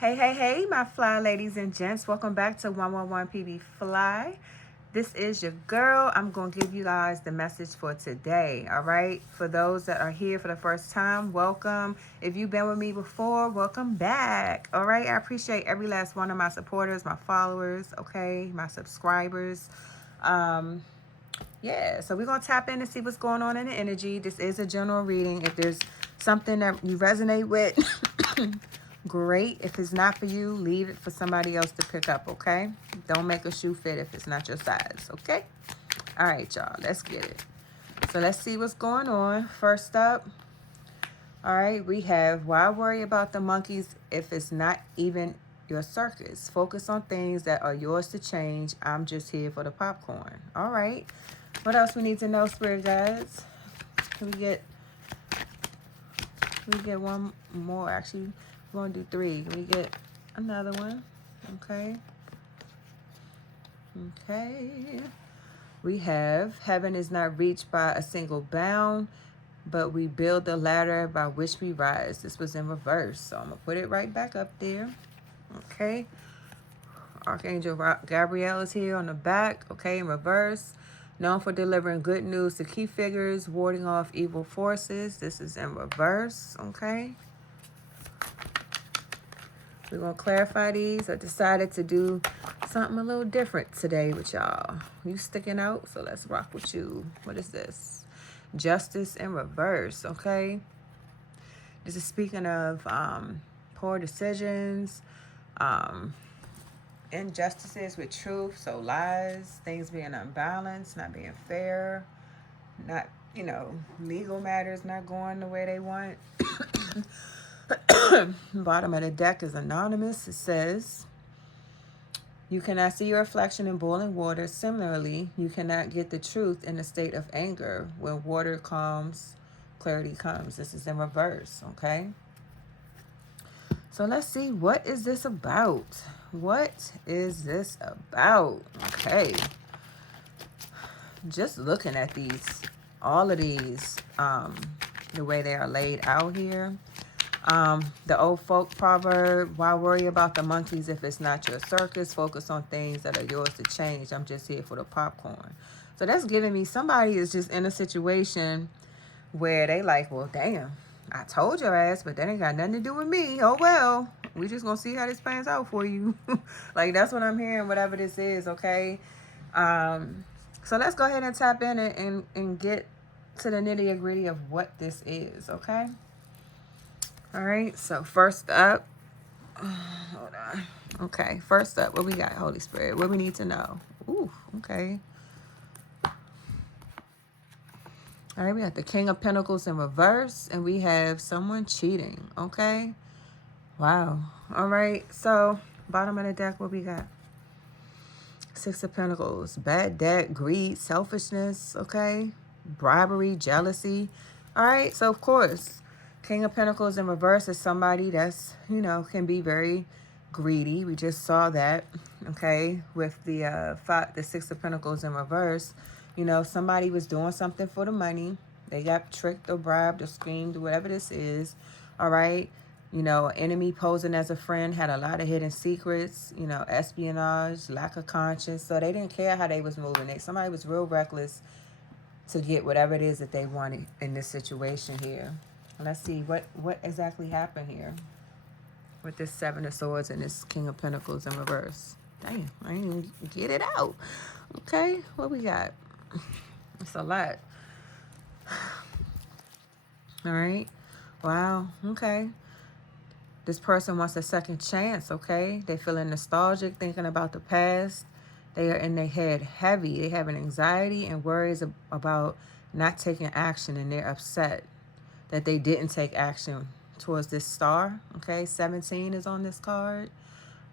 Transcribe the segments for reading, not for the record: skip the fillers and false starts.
Hey, hey, hey, my fly ladies and gents. Welcome back to 111 PB Fly. This is your girl. I'm going to give you guys the message for today, all right? For those that are here for the first time, welcome. If you've been with me before, welcome back, all right? I appreciate every last one of my supporters, my followers, okay? My subscribers. Yeah, so we're going to tap in and see what's going on in the energy. This is a general reading. If there's something that you resonate with, great. If it's not for you, leave it for somebody else to pick up, okay? Don't make a shoe fit if it's not your size, okay? All right, y'all, let's get it. So let's see what's going on. First up, all right, we have, why worry about the monkeys if it's not even your circus? Focus on things that are yours to change. I'm just here for the popcorn. All right. What else we need to know, spirit guides? Can we get one more? Actually, we're going to do three. Can we get another one? Okay. Okay. We have, heaven is not reached by a single bound, but we build the ladder by which we rise. This was in reverse, so I'm going to put it right back up there. Okay. Archangel Gabriel is here on the back, okay, in reverse. Known for delivering good news to key figures, warding off evil forces. This is in reverse, okay. We're going to clarify these. I decided to do something a little different today with y'all. You sticking out, so let's rock with you. What is this? Justice in reverse, okay. This is speaking of poor decisions, injustices with truth, so lies, things being unbalanced, not being fair, not, legal matters not going the way they want. Bottom of the deck is anonymous. It says, you cannot see your reflection in boiling water. Similarly, you cannot get the truth in a state of anger. When water calms, clarity comes. This is in reverse, okay? So let's see, what is this about? What is this about? Okay. Just looking at these, all of these, the way they are laid out here. The old folk proverb, why worry about the monkeys if it's not your circus? Focus on things that are yours to change. I'm just here for the popcorn. So that's giving me, somebody is just in a situation where they like, well, damn, I told your ass, but that ain't got nothing to do with me. Oh, well, we just gonna see how this pans out for you. Like, that's what I'm hearing, whatever this is, okay? So let's go ahead and tap in and get to the nitty gritty of what this is, okay? All right, so first up, hold on. Okay, first up, what we got, Holy Spirit? What we need to know? Ooh, okay. All right, we got the King of Pentacles in reverse, and we have someone cheating, okay? Wow. All right, so bottom of the deck, what we got? Six of Pentacles, bad debt, greed, selfishness, okay? Bribery, jealousy. All right, so of course, King of Pentacles in reverse is somebody that's, can be very greedy. We just saw that, okay, with the Six of Pentacles in reverse. Somebody was doing something for the money. They got tricked or bribed or schemed, whatever this is, all right? Enemy posing as a friend, had a lot of hidden secrets, espionage, lack of conscience. So they didn't care how they was moving. Somebody was real reckless to get whatever it is that they wanted in this situation here. Let's see what exactly happened here with this Seven of Swords and this King of Pentacles in reverse. Damn, I didn't even get it out. Okay, what we got? It's a lot. All right. Wow. Okay. This person wants a second chance, okay? They're feeling nostalgic, thinking about the past. They are in their head heavy. They have an anxiety and worries about not taking action, and they're upset that they didn't take action towards this star, okay? 17 is on this card,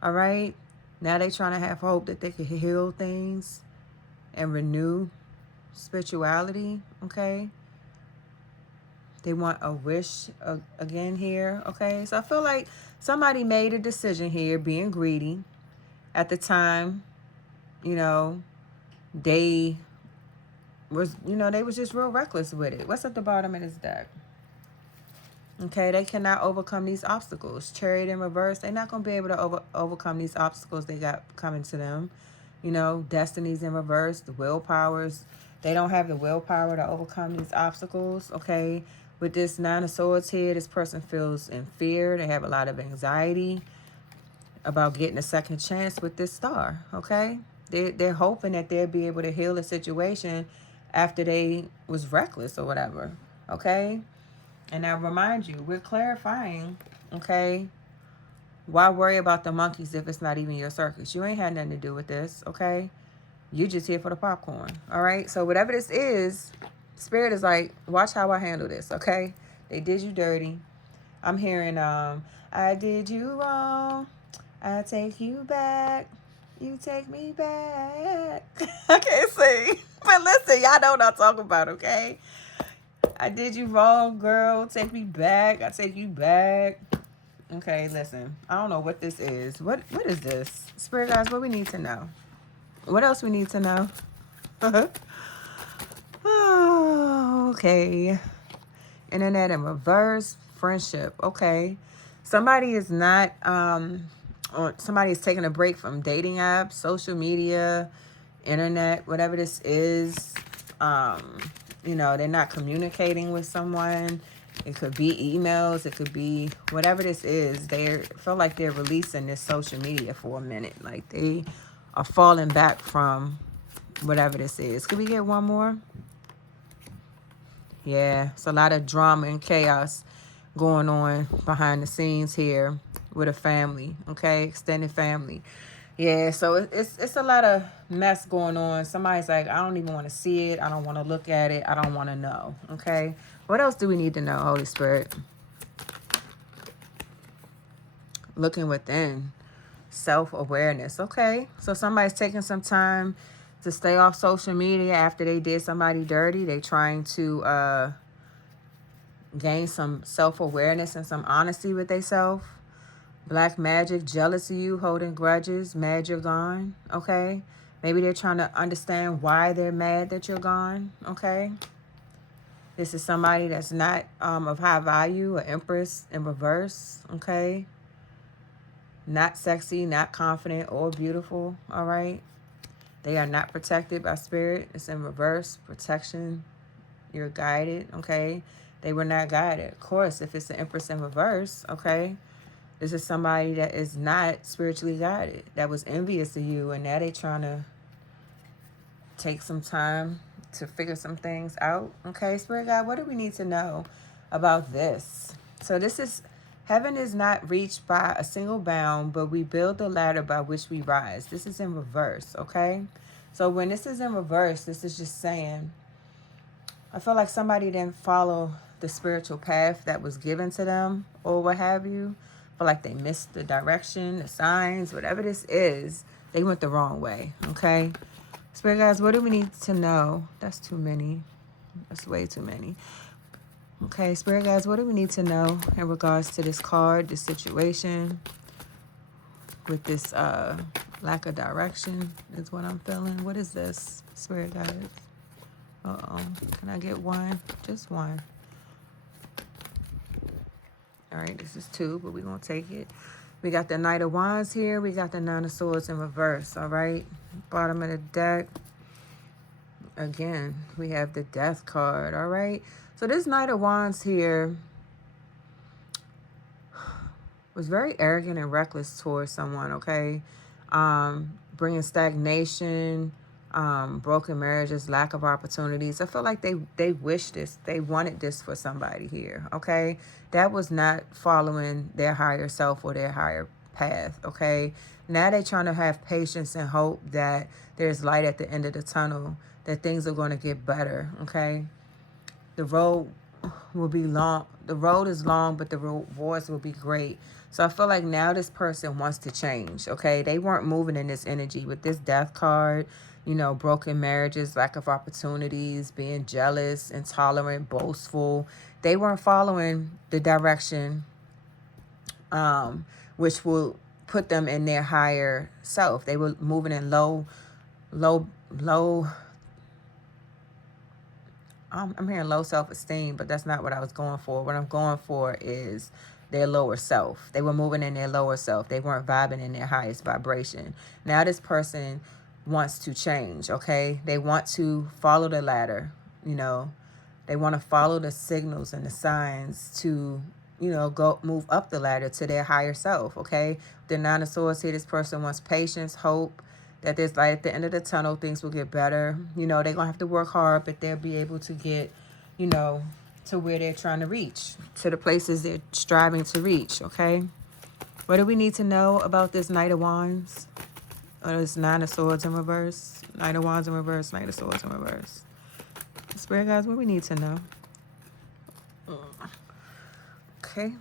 all right? Now they're trying to have hope that they can heal things and renew spirituality, okay? They want a wish again here, okay? So I feel like somebody made a decision here, being greedy. At the time, they was just real reckless with it. What's at the bottom of this deck? Okay, they cannot overcome these obstacles. Chariot in reverse, they're not going to be able to overcome these obstacles they got coming to them. You know, destinies in reverse, the willpowers. They don't have the willpower to overcome these obstacles, okay? With this Nine of Swords here, this person feels in fear. They have a lot of anxiety about getting a second chance with this star, okay? They're hoping that they'll be able to heal the situation after they was reckless or whatever, okay? And I remind you, we're clarifying, okay? Why worry about the monkeys if it's not even your circus? You ain't had nothing to do with this, okay? You just here for the popcorn, all right? So whatever this is, Spirit is like, watch how I handle this, okay? They did you dirty. I'm hearing, I did you wrong. I take you back. You take me back. I can't sing. But listen, y'all know what I'm talking about, okay? I did you wrong, girl. Take me back. I take you back. Okay, listen. I don't know what this is. What is this? Spirit guys, what we need to know? What else we need to know? Oh, okay. Internet in reverse. Friendship. Okay. Somebody is not or somebody is taking a break from dating apps, social media, internet, whatever this is. You know, they're not communicating with someone. It could be emails. It could be whatever this is. They feel like they're releasing this social media for a minute. Like they are falling back from whatever this is. Could we get one more? Yeah, it's a lot of drama and chaos going on behind the scenes here with a family, okay? Extended family. Yeah, so it's a lot of mess going on. Somebody's like, I don't even want to see it. I don't want to look at it. I don't want to know, okay? What else do we need to know, Holy Spirit? Looking within. Self-awareness, okay? So somebody's taking some time to stay off social media after they did somebody dirty. They trying to gain some self-awareness and some honesty with themselves. Black magic, jealous of you, holding grudges, mad you're gone, okay? Maybe they're trying to understand why they're mad that you're gone, okay? This is somebody that's not of high value, an empress in reverse, okay? Not sexy, not confident or beautiful, all right? They are not protected by spirit. It's in reverse, protection. You're guided, okay? They were not guided. Of course, if it's the empress in reverse, okay? This is somebody that is not spiritually guided, that was envious of you, and now they trying to take some time to figure some things out. Okay, Spirit God, what do we need to know about this? So this is, heaven is not reached by a single bound, but we build the ladder by which we rise. This is in reverse, okay? So when this is in reverse, this is just saying, I feel like somebody didn't follow the spiritual path that was given to them or what have you. I feel like they missed the direction, the signs, whatever this is, they went the wrong way, okay? Spirit guys, what do we need to know? That's too many. That's way too many. Okay, Spirit guys, what do we need to know in regards to this card, this situation with this lack of direction is what I'm feeling. What is this, Spirit guys? Uh-oh. Can I get one? Just one. All right, this is two, but we're going to take it. We got the Knight of Wands here. We got the Nine of Swords in reverse, all right? Bottom of the deck. Again, we have the Death card, all right? So this Knight of Wands here was very arrogant and reckless towards someone, okay? Bringing stagnation, broken marriages, lack of opportunities. I feel like they wish this. They wanted this for somebody here, okay? That was not following their higher self or their higher path, okay? Now they're trying to have patience and hope that there's light at the end of the tunnel, that things are going to get better, okay? The road will be long. The road is long, but the rewards will be great. So I feel like now this person wants to change, okay? They weren't moving in this energy with this Death card, you know, broken marriages, lack of opportunities, being jealous, intolerant, boastful. They weren't following the direction which will put them in their higher self. They were moving in low I'm hearing low self-esteem, but that's not what I was going for. What I'm going for is their lower self. They were moving in their lower self. They weren't vibing in their highest vibration. Now this person wants to change, okay? They want to follow the ladder, you know. They want to follow the signals and the signs to, you know, go move up the ladder to their higher self, okay? The Nine of Swords here, this person wants patience, hope, that there's light at the end of the tunnel, things will get better. You know, they're going to have to work hard, but they'll be able to get, you know, to where they're trying to reach, to the places they're striving to reach, okay? What do we need to know about this Knight of Wands? Or this Nine of Swords in reverse? Knight of Wands in reverse, Knight of Swords in reverse. Spirit guys, what we need to know? Okay.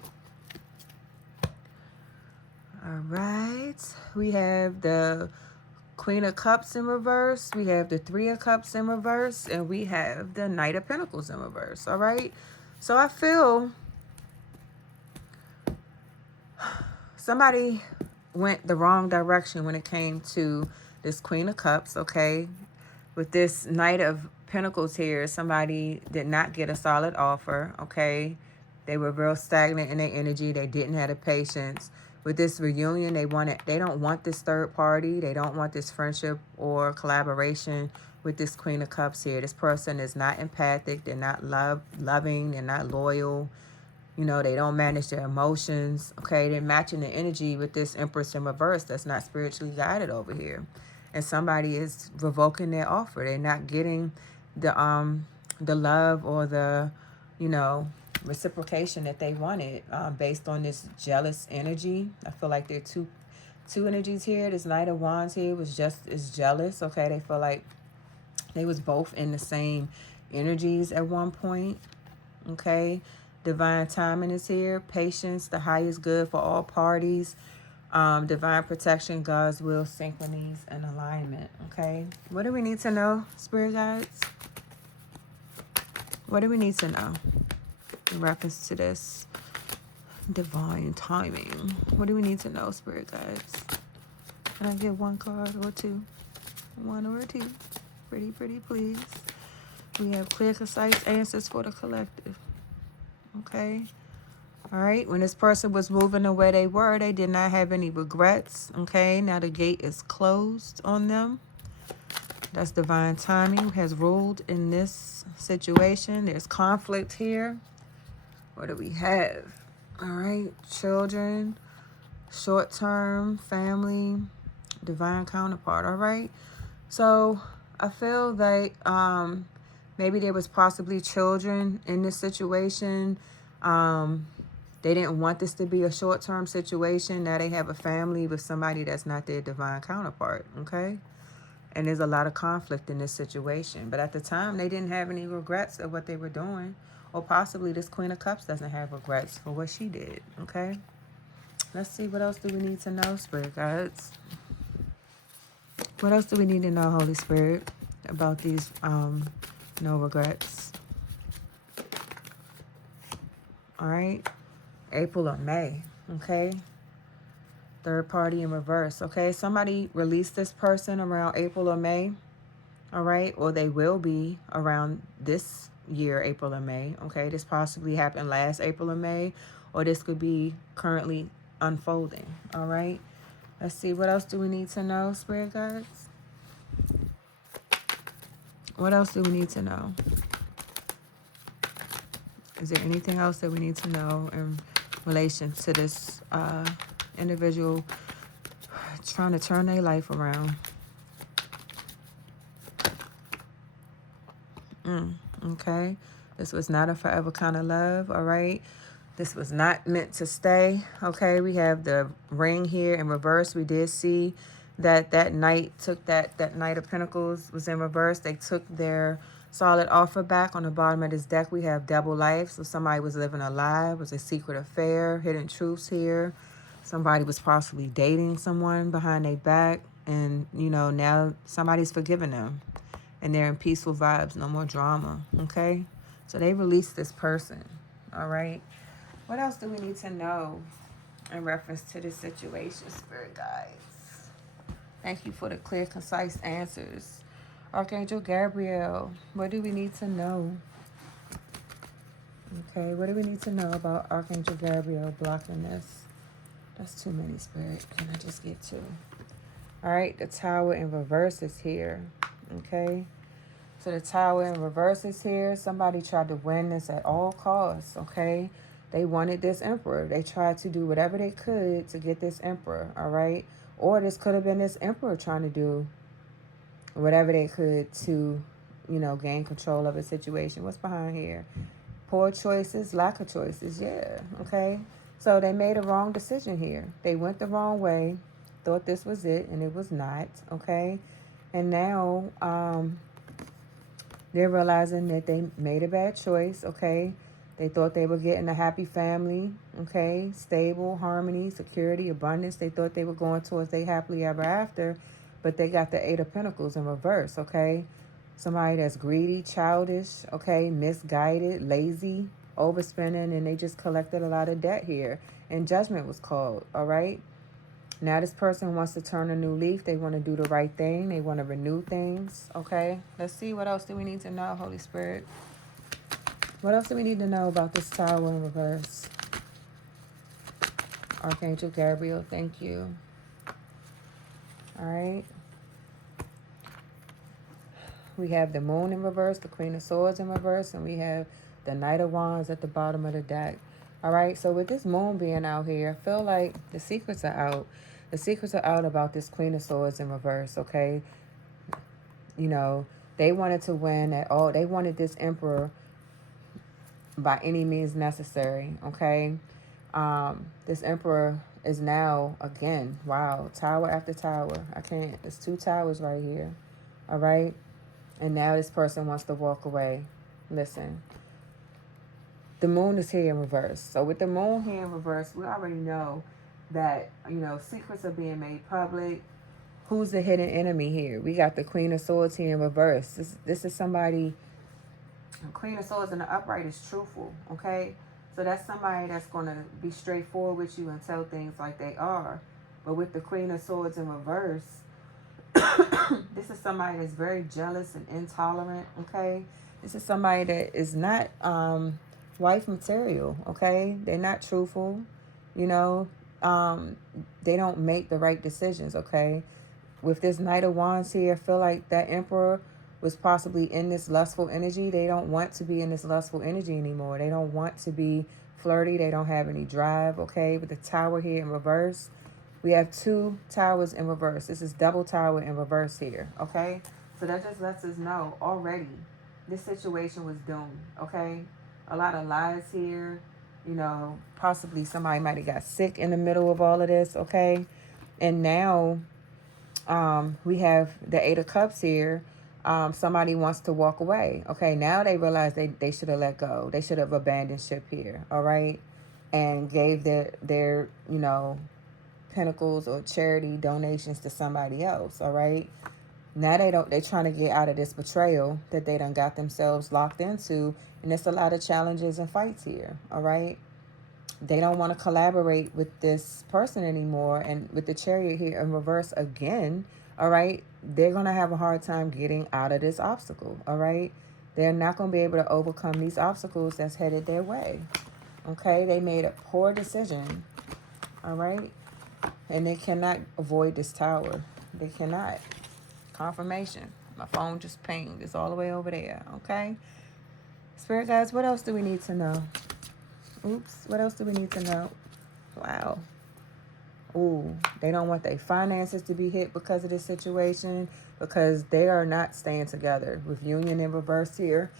All right. We have the Queen of Cups in reverse. We have the Three of Cups in reverse. And we have the Knight of Pentacles in reverse. All right. So I feel somebody went the wrong direction when it came to this Queen of Cups. Okay. With this Knight of Pentacles here, somebody did not get a solid offer. Okay. They were real stagnant in their energy. They didn't have the patience. With this reunion, they don't want this third party. They don't want this friendship or collaboration with this Queen of Cups here. This person is not empathic. They're not loving. They're not loyal. You know, they don't manage their emotions. Okay, they're matching the energy with this Empress in reverse that's not spiritually guided over here. And somebody is revoking their offer. They're not getting the love or the, you know, reciprocation that they wanted based on this jealous energy. I feel like there are two energies here. This Knight of Wands here is jealous. Okay, they feel like they was both in the same energies at one point. Okay, divine timing is here. Patience, the highest good for all parties. Divine protection, God's will, synchronies, and alignment. Okay, what do we need to know, spirit guides? What do we need to know in reference to this divine timing? What do we need to know, spirit guides? Can I get one card or two? One or two? Pretty, please. We have clear, concise answers for the collective. Okay. All right. When this person was moving the way they were, they did not have any regrets. Okay. Now the gate is closed on them. That's divine timing has ruled in this situation. There's conflict here. What do we have? All right. Children, short-term, family, divine counterpart. All right. So I feel like maybe there was possibly children in this situation. They didn't want this to be a short-term situation. Now they have a family with somebody that's not their divine counterpart, okay? And there's a lot of conflict in this situation. But at the time, they didn't have any regrets of what they were doing. Or possibly this Queen of Cups doesn't have regrets for what she did, okay? Let's see, what else do we need to know, spirit guides? What else do we need to know, Holy Spirit, about these no regrets? All right. April or May, okay? Third party in reverse, okay? Somebody released this person around April or May, all right? Or they will be around this year, April or May, okay? This possibly happened last April or May, or this could be currently unfolding, all right? Let's see, what else do we need to know, spirit guides? What else do we need to know? Is there anything else that we need to know in relation to this individual trying to turn their life around? Okay. This was not a forever kind of love, all right? This was not meant to stay, okay? We have the ring here in reverse. We did see that knight took that Knight of Pentacles was in reverse. They took their solid offer back. On the bottom of this deck, we have double life. So somebody was living a lie. It was a secret affair, hidden truths here. Somebody was possibly dating someone behind their back. And, you know, now somebody's forgiven them. And they're in peaceful vibes. No more drama, okay? So they released this person, all right? What else do we need to know in reference to this situation, spirit guides? Thank you for the clear, concise answers. Archangel Gabriel, what do we need to know? Okay, what do we need to know about Archangel Gabriel blocking this? That's too many, Spirit. Can I just get two? All right, the Tower in reverse is here. Okay, so the Tower in reverse is here. Somebody tried to win this at all costs. Okay, they wanted this Emperor. They tried to do whatever they could to get this Emperor. All right, or this could have been this Emperor trying to do whatever they could to, gain control of a situation. What's behind here? Poor choices, lack of choices. Yeah, okay. So they made a wrong decision here. They went the wrong way, thought this was it, and it was not, okay? And now they're realizing that they made a bad choice, okay? They thought they were getting a happy family, okay? Stable, harmony, security, abundance. They thought they were going towards their happily ever after, but they got the Eight of Pentacles in reverse, okay? Somebody that's greedy, childish, okay? Misguided, lazy, overspending, and they just collected a lot of debt here. And judgment was called, all right? Now this person wants to turn a new leaf. They want to do the right thing. They want to renew things. Okay. Let's see. What else do we need to know, Holy Spirit? What else do we need to know about this Tower in reverse? Archangel Gabriel, thank you. All right. We have the Moon in reverse, the Queen of Swords in reverse, and we have the Knight of Wands at the bottom of the deck. All right. So with this Moon being out here, I feel like the secrets are out. The secrets are out about this Queen of Swords in reverse, okay? They wanted to win at all. They wanted this Emperor by any means necessary, okay? This Emperor is now, again, wow, tower after tower. I can't, it's two towers right here, all right? And now this person wants to walk away. Listen, the Moon is here in reverse. So with the Moon here in reverse, we already know that, secrets are being made public. Who's the hidden enemy here? We got the Queen of Swords here in reverse. This is somebody, Queen of Swords in the upright is truthful, okay? So that's somebody that's going to be straightforward with you and tell things like they are. But with the Queen of Swords in reverse, this is somebody that's very jealous and intolerant, okay? This is somebody that is not wife material, okay? They're not truthful, they don't make the right decisions, okay? With this Knight of Wands here, I feel like that Emperor was possibly in this lustful energy. They don't want to be in this lustful energy anymore. They don't want to be flirty. They don't have any drive, okay? With the Tower here in reverse, we have two towers in reverse. This is double tower in reverse here, okay? So that just lets us know already this situation was doomed, okay? A lot of lies here. Possibly somebody might have got sick in the middle of all of this, okay? And now we have the Eight of Cups here. Somebody wants to walk away. Okay, now they realize they should have let go. They should have abandoned ship here, all right? And gave their pentacles or charity donations to somebody else, all right? Now they're trying to get out of this betrayal that they done got themselves locked into. And there's a lot of challenges and fights here, all right? They don't want to collaborate with this person anymore. And with the Chariot here in reverse again, all right, they're going to have a hard time getting out of this obstacle, all right? They're not going to be able to overcome these obstacles that's headed their way, okay? They made a poor decision, all right? And they cannot avoid this tower. They cannot. Confirmation. My phone just pinged. It's all the way over there, okay? Spirit guides, what else do we need to know? Oops, what else do we need to know? Wow. Ooh, they don't want their finances to be hit because of this situation, because they are not staying together. With union in reverse here,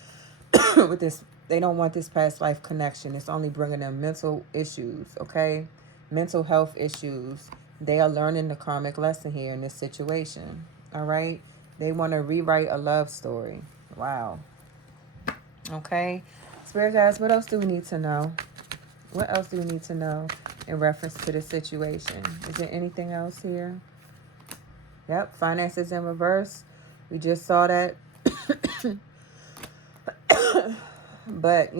with this, they don't want this past life connection. It's only bringing them mental issues, okay? Mental health issues. They are learning the karmic lesson here in this situation, all right? They want to rewrite a love story. Wow. Okay. Spirit guides, what else do we need to know? What else do we need to know in reference to this situation? Is there anything else here? Yep, finances in reverse. We just saw that. But,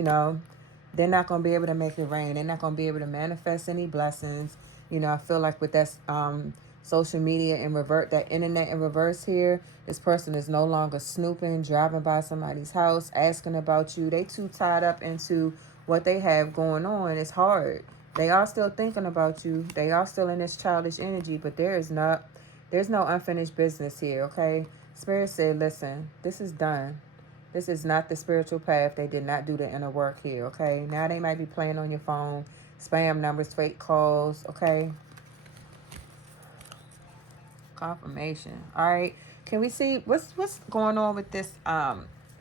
they're not going to be able to make it rain. They're not going to be able to manifest any blessings. I feel like with that social media in reverse, that internet in reverse here, this person is no longer snooping, driving by somebody's house, asking about you. They too tied up into what they have going on is hard. They are still thinking about you. They are still in this childish energy, but there's no unfinished business here, okay? Spirit said, listen, this is done. This is not the spiritual path. They did not do the inner work here, okay? Now they might be playing on your phone, spam numbers, fake calls, okay? Confirmation. All right. Can we see what's going on with this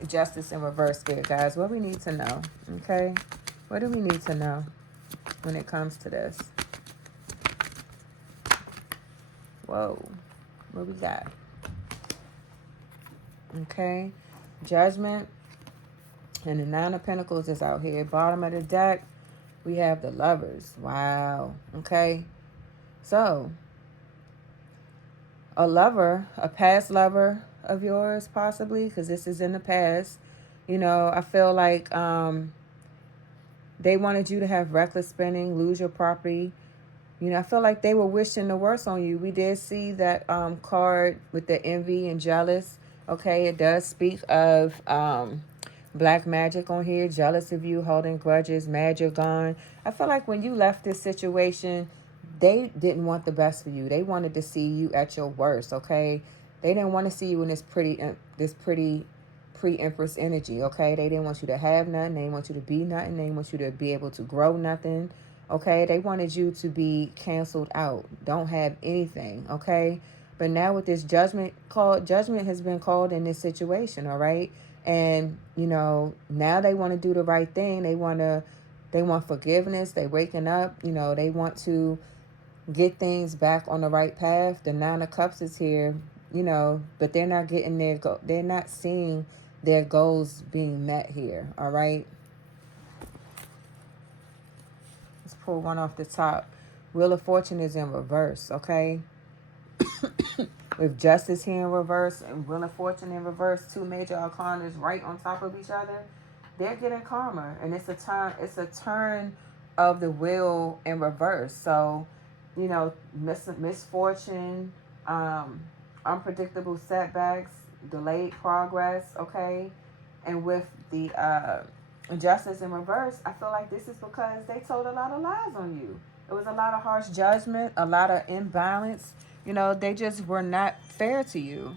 justice in reverse spirit, guys? What we need to know, okay? What do we need to know when it comes to this? Whoa. What we got? Okay. Judgment. And the Nine of Pentacles is out here. Bottom of the deck, we have the Lovers. Wow. Okay. So, a lover, a past lover of yours, possibly, because this is in the past. You know, I feel like they wanted you to have reckless spending, lose your property. You know, I feel like they were wishing the worst on you. We did see that card with the envy and jealous. Okay, it does speak of black magic on here, jealous of you, holding grudges, mad you're gone. I feel like when you left this situation, they didn't want the best for you. They wanted to see you at your worst, okay? They didn't want to see you in this pretty pre-empress energy, okay? They didn't want you to have nothing. They didn't want you to be nothing. They didn't want you to be able to grow nothing, okay? They wanted you to be canceled out. Don't have anything, okay? But now with this judgment has been called in this situation, all right? And, you know, now they want to do the right thing. They want forgiveness. They waking up, you know, they want to get things back on the right path. The Nine of Cups is here, you know, but they're not getting they're not seeing their goals being met here, all right? Let's pull one off the top. Wheel of Fortune is in reverse, okay? With Justice here in reverse and Wheel of Fortune in reverse, two major arcanas right on top of each other, they're getting karma. And it's a turn of the wheel in reverse. So, you know, misfortune, unpredictable setbacks, delayed progress, okay? And with the Justice in reverse, I feel like this is because they told a lot of lies on you. It was a lot of harsh judgment, a lot of imbalance. You know, they just were not fair to you.